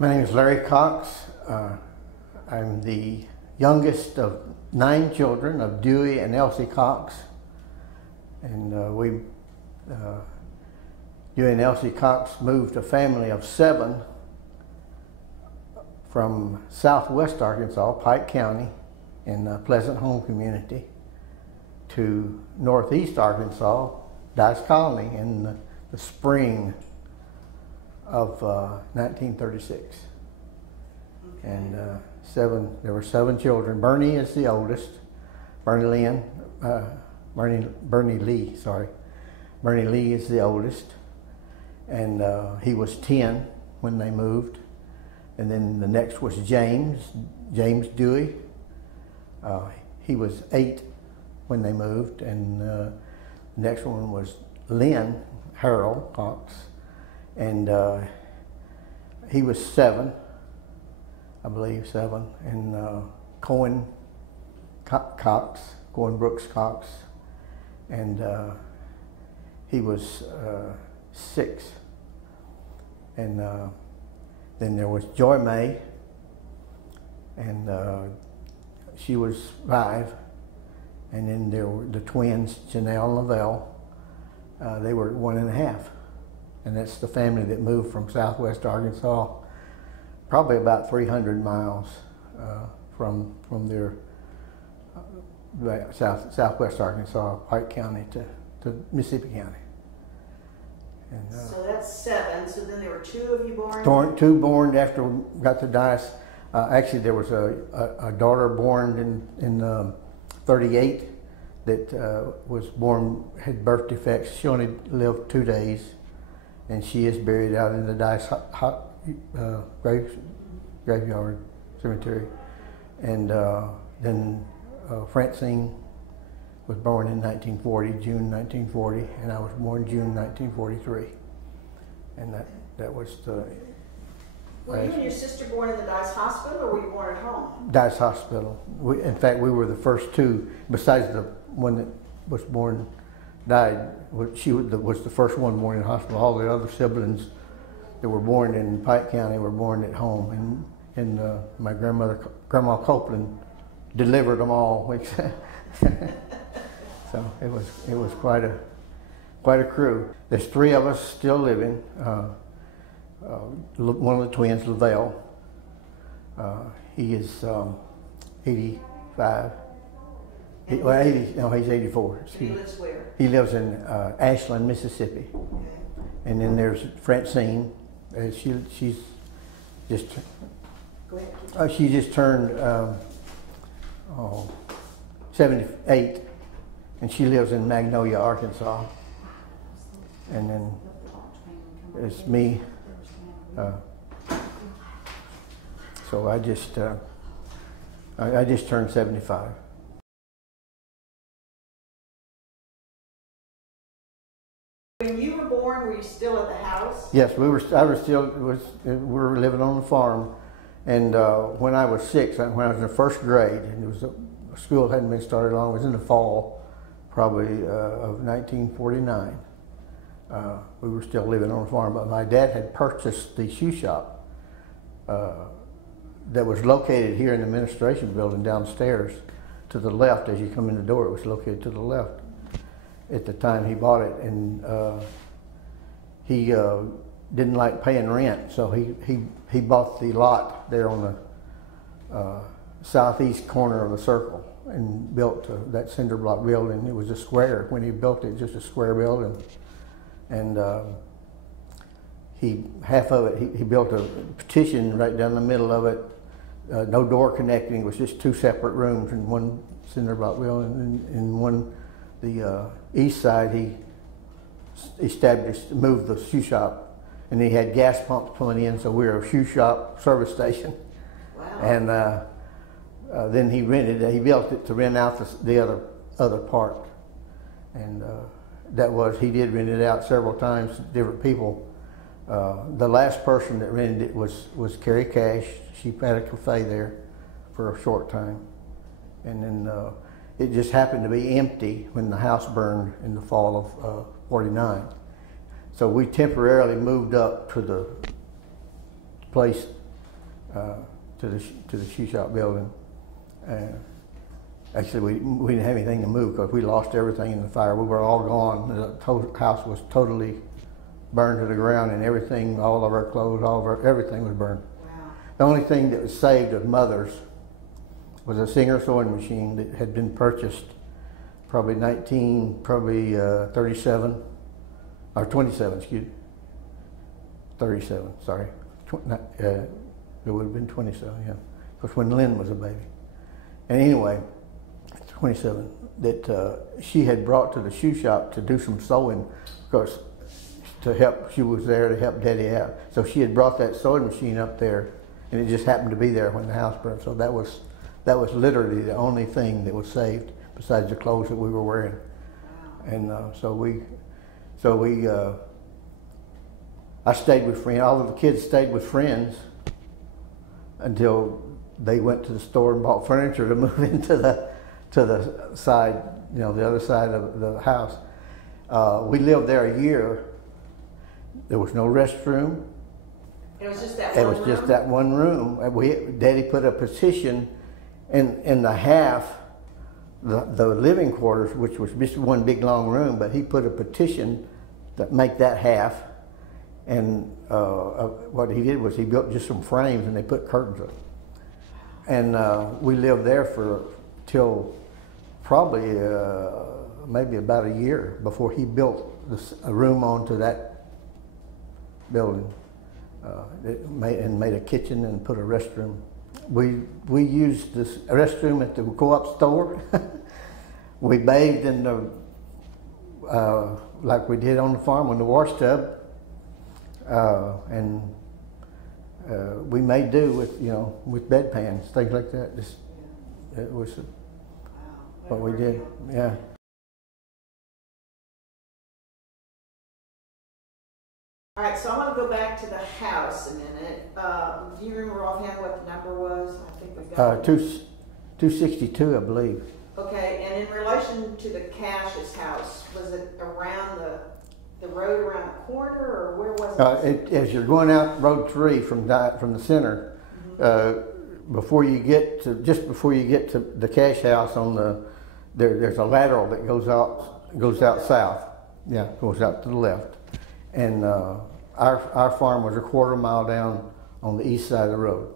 My name is Larry Cox. I'm the youngest of 9 children of Dewey and Elsie Cox. And Dewey and Elsie Cox moved a family of 7 from southwest Arkansas, Pike County, in the Pleasant Home community, to northeast Arkansas, Dice Colony, in the spring of 1936. Okay. And there were 7 children. Bernie is the oldest. Bernie Lee is the oldest, and he was 10 when they moved. And then the next was James Dewey. He was 8 when they moved, and the next one was Lynn Harold Cox, and he was 7, I believe 7, and Cohen Brooks Cox, and he was 6, and then there was Joy May, and she was 5, and then there were the twins, Janelle and Lavelle. They were 1½, and that's the family that moved from southwest Arkansas, probably about 300 miles from their southwest Arkansas, Pike County to Mississippi County. And, so that's 7. So then there were 2 of you born? 2 born after we got to Dice. Actually, there was a daughter born in 38 that was born, had birth defects. She only lived 2 days, and she is buried out in the Dice graveyard cemetery. And then Francine was born in 1940, June 1940, and I was born June 1943. And that was the... Were you and your sister born in the Dice Hospital, or were you born at home? Dice Hospital. In fact, we were the first 2, besides the one that was born, died. She was the first one born in the hospital. All the other siblings that were born in Pike County were born at home, and my Grandma Copeland, delivered them all. So it was quite a crew. There's 3 of us still living. One of the twins, Lavelle, he is 85. He's 84. He lives where? He lives in Ashland, Mississippi. Okay. And then there's Francine. She's just... Go ahead. She just turned 78, and she lives in Magnolia, Arkansas. And then it's me. So I just turned 75. When you were born, were you still at the house? Yes, we were living on the farm, and when I was 6, when I was in the 1st grade, and school hadn't been started long. It was in the fall, probably of 1949. We were still living on the farm, but my dad had purchased the shoe shop that was located here in the administration building downstairs to the left. As you come in the door, it was located to the left at the time he bought it, and he didn't like paying rent, so he bought the lot there on the southeast corner of the circle and built that cinder block building. It was a square when he built it, just a square building. And half of it, he built a partition right down the middle of it, no door connecting. It was just 2 separate rooms in one cinder block building. And the east side, he moved the shoe shop, and he had gas pumps pulling in, so we were a shoe shop service station. Wow. And then he built it to rent out the other part, and he did rent it out several times to different people. The last person that rented it was Carrie Cash. She had a cafe there for a short time, and then it just happened to be empty when the house burned in the fall of '49. So we temporarily moved up to the place to the shoe shop building. Actually, we didn't have anything to move because we lost everything in the fire. We were all gone. The house was totally burned to the ground, and everything, all of our clothes, everything was burned. Wow. The only thing that was saved of Mother's was a Singer sewing machine that had been purchased probably 37 or 27, excuse me. 37, sorry. It would have been 27, yeah. Because when Lynn was a baby. And anyway, 27, that she had brought to the shoe shop to do some sewing because she was there to help Daddy out. So she had brought that sewing machine up there, and it just happened to be there when the house burned. So that was literally the only thing that was saved besides the clothes that we were wearing. Wow. And I stayed with friends. All of the kids stayed with friends until they went to the store and bought furniture to move into the side, the other side of the house. We lived there a year. There was no restroom. It was just that one room? It was just that one room. Daddy put a petition in the half, the living quarters, which was just one big long room, but he put a petition to make that half. And what he did was he built just some frames and they put curtains up. And we lived there till probably maybe about a year before he built a room onto that building and made a kitchen and put a restroom. We used this restroom at the co-op store. We bathed in the like we did on the farm in the wash tub. And we made do with bedpans, things like that. It was what we did, yeah. All right, so I want to go back to the house a minute. Do you remember offhand what the number was? I think we got 262, I believe. Okay, and in relation to the Cash's house, was it around the road around the corner, or where was it? As you're going out Road 3 from the center, before you get to the Cash house there's a lateral that goes out south. Yeah, goes out to the left. And our farm was a quarter mile down on the east side of the road.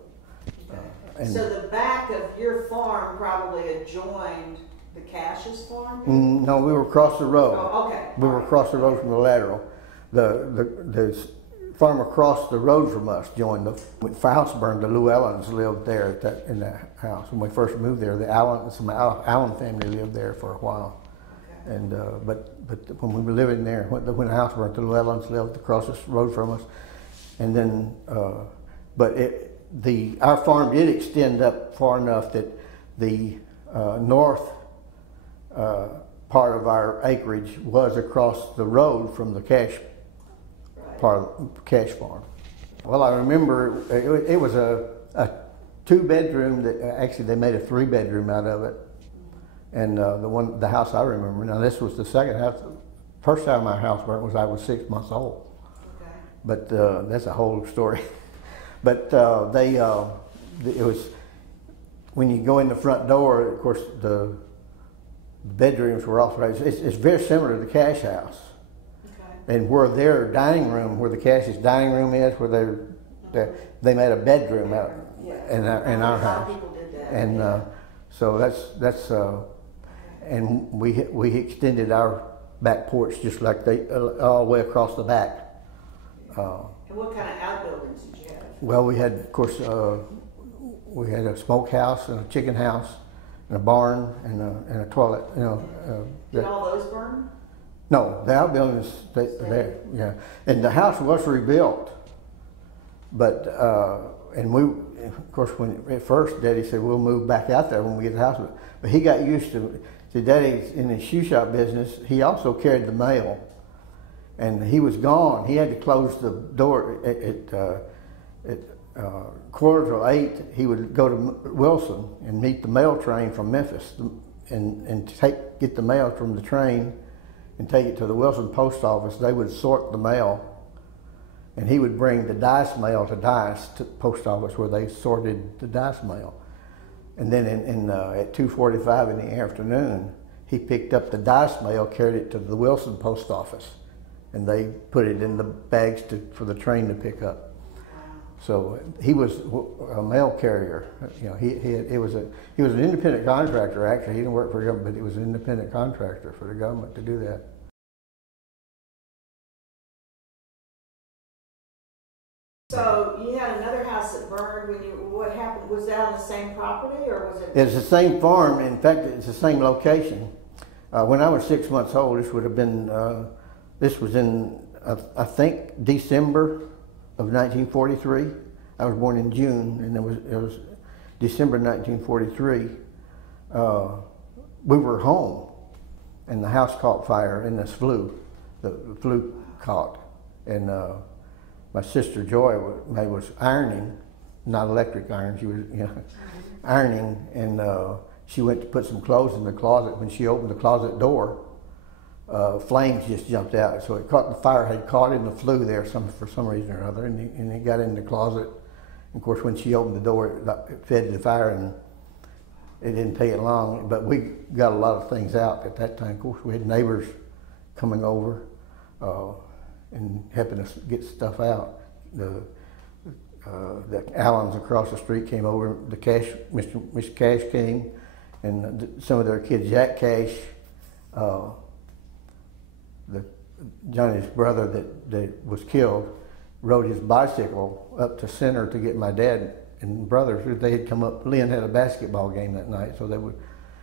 So the back of your farm probably adjoined the Cash's farm? No, we were across the road. Oh, okay. We were across the road from the lateral. The farm across the road from us joined when the house burned. The Llewellyns lived there in that house. When we first moved there, the Allen family lived there for a while. Okay. And but when we were living there, when the house burned, the Llewellyns lived across the road from us. And then, our farm did extend up far enough that the north part of our acreage was across the road from the Cash part of the Cash farm. Well, I remember it was a 2-bedroom that actually they made a 3-bedroom out of it. And the house I remember, now this was the second house. First time my house burnt was I was 6 months old. Okay. But that's a whole story. But it was, when you go in the front door, of course the bedrooms were also right. It's very similar to the Cash house. Okay. And where their dining room, where the Cash's dining room is, where they made a bedroom out in our house. People did that. And so that's and we extended our back porch just like all the way across the back. And what kind of outbuildings did you have? Well, we had, of course, we had a smokehouse and a chicken house and a barn and a toilet. Did all those burn? No, the outbuildings stayed there. Yeah, and the house was rebuilt, but and we, of course, when at first Daddy said we'll move back out there when we get the house, but he got used to. See, Daddy's in the shoe shop business. He also carried the mail, and he was gone. He had to close the door at 7:45. He would go to Wilson and meet the mail train from Memphis, and get the mail from the train and take it to the Wilson post office. They would sort the mail And he would bring the dice mail to Dice, to the post office where they sorted the dice mail. And then at 2:45 in the afternoon, he picked up the dice mail, carried it to the Wilson post office, and they put it in the bags for the train to pick up. So he was a mail carrier. You know, he was an independent contractor. Actually, he didn't work for the government, but he was an independent contractor for the government to do that. So you had another house that burned what happened? Was that on the same property or was it? It's the same farm. In fact, it's the same location. When I was 6 months old, this would have been, this was in, I think, December of 1943. I was born in June, and it was December 1943. We were home, and the house caught fire, and this flue, the flue caught, and my sister Joy was ironing, not electric iron. She was, ironing, and she went to put some clothes in the closet. When she opened the closet door, flames just jumped out. So the fire had caught in the flue there for some reason or other, and it got in the closet. And of course, when she opened the door, it fed the fire, and it didn't take it long. But we got a lot of things out at that time. Of course, we had neighbors coming over and helping us get stuff out. The Allens across the street came over. Mr. Cash came, and some of their kids, Jack Cash, Johnny's brother that was killed, rode his bicycle up to Center to get my dad and brothers. They had come up. Lynn had a basketball game that night, so they would.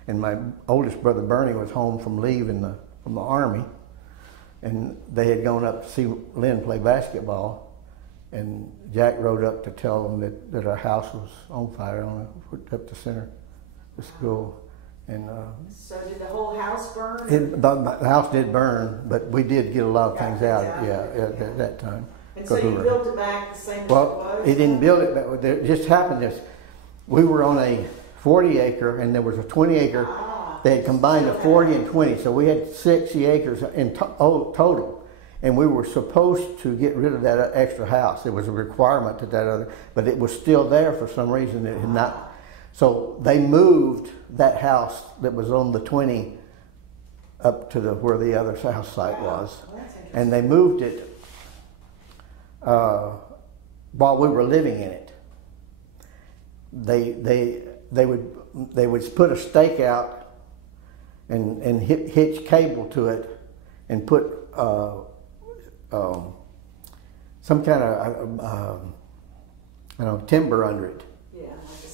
And my oldest brother Bernie was home from leave from the Army, and they had gone up to see Lynn play basketball. And Jack rode up to tell them that our house was on fire up to Center, the school. And so did the whole house burn? The house did burn, but we did get a lot of things out. At that time. And so you built it back the same as it was? It didn't build it, but it just happened this. We were on a 40 acre, and there was a 20 acre. They had combined a 40 and 20, so we had 60 acres in total. And we were supposed to get rid of that extra house. It was a requirement to that other, but it was still there for some reason. It had not. So they moved that house that was on the 20 up to where the other house site was, and they moved it while we were living in it. They would put a stake out and hitch cable to it and put some kind of timber under it. Yeah,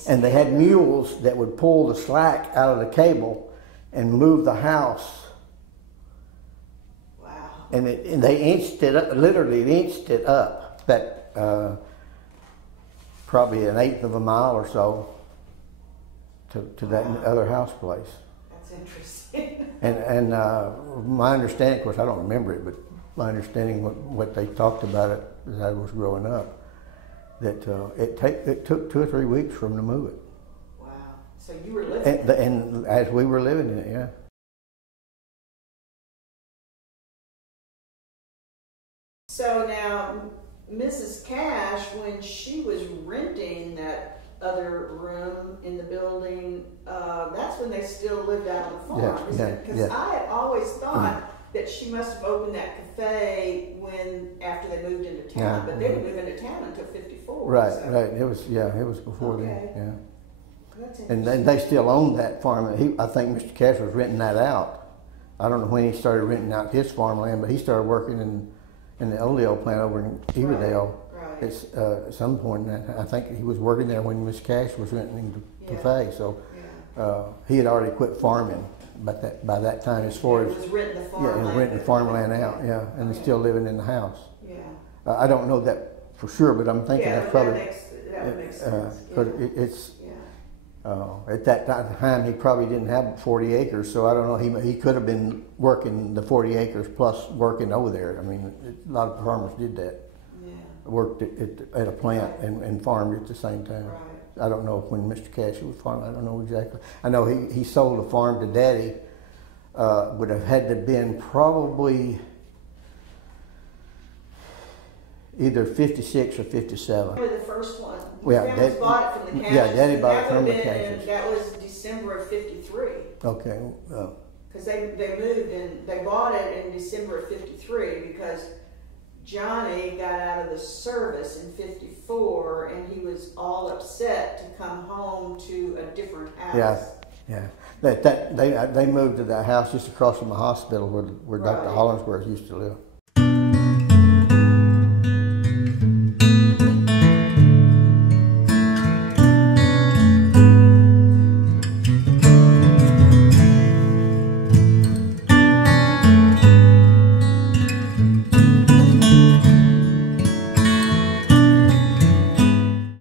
and they had mules that would pull the slack out of the cable and move the house. Wow. And they inched it up, literally inched it up, that probably an eighth of a mile or so to that other house place. That's interesting. And my understanding, of course I don't remember it, but my understanding what they talked about it as I was growing up, that it took 2 or 3 weeks for them to move it. Wow. So you were living in it? And as we were living in it, yeah. So now, Mrs. Cash, when she was renting that other room in the building, that's when they still lived out on the farm, isn't it? Because I had always thought that she must have opened that cafe after they moved into town, but they didn't move into town until 54. Right, so. right. It was before then. Yeah. That's and they still owned that farm. I think Mr. Cash was renting that out. I don't know when he started renting out his farmland, but he started working in the Oleo plant over in Everdale. Right. At some point. I think he was working there when Miss Cash was renting the cafe. So he had already quit farming by that time, as far as it was renting the farmland. Yeah, he was renting the farmland out. Yeah, and he's still living in the house. Yeah. I don't know that for sure, but I'm thinking that's probably that makes sense. But it's at that time he probably didn't have 40 acres, so I don't know. He could have been working the 40 acres plus working over there. I mean, a lot of farmers did that. Yeah. Worked at a plant and farmed at the same time. Right. I don't know when Mr. Cash was farming. I don't know exactly. I know he sold a farm to Daddy. Would have had to been probably either 56 or 57. Probably the first one. Yeah, Your parents bought it from the Cashes. Yeah, Daddy bought it from the Cashes. Cashes. That was December of '53. Okay. Because they moved and they bought it in December of '53 because Johnny got out of the service in '54 and he was all upset to come home to a different house. Yeah. They moved to that house just across from the hospital where Dr. Right. Hollingsworth used to live.